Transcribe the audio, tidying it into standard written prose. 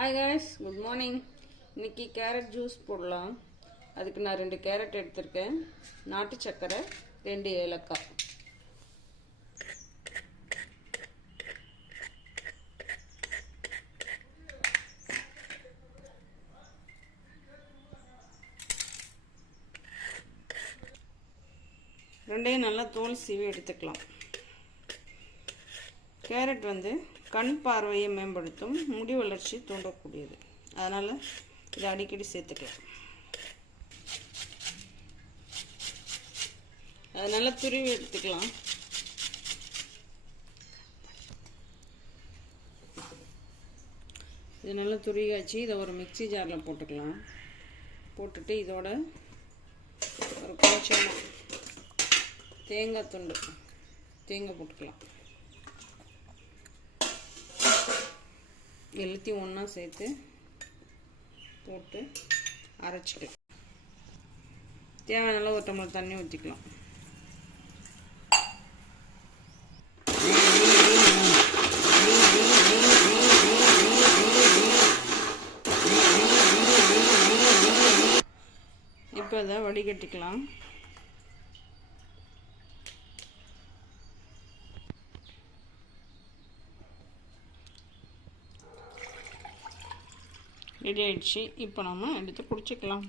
Hi guys, good morning. இன்றைக்கி carrot juice போடலாம். அதுக்கு நான் 2 கேரட் எடுத்திருக்கேன், நாட்டு சர்க்கரை, 2 ஏலக்காய். ரெண்டையும் நல்லா தோல் சீவி எடுத்துக்கலாம். கேரட் கண் பார்வையை மேம்படுத்தும், முடி வளர்ச்சி தூண்டக்கூடியது. அதனால் இதை அடிக்கடி சேர்த்துக்கலாம். அதை நல்லா துருவி எடுத்துக்கலாம். இது நல்லா துருவியாச்சு. இதை ஒரு மிக்ஸி ஜாரில் போட்டுக்கலாம். போட்டுட்டு இதோட ஒரு கொஞ்சம் தேங்காய் துண்டு போட்டுக்கலாம். எல்லாத்தையும் ஒன்றா சேர்த்து போட்டு அரைச்சிக்கலாம். தேவையான ஒரு டம்ளர் தண்ணி ஊற்றிக்கலாம். இப்போ அதை வடிகட்டிக்கலாம். ரெடி ஆயிடுச்சு. இப்போ நம்ம எடுத்து குடிச்சிக்கலாம்.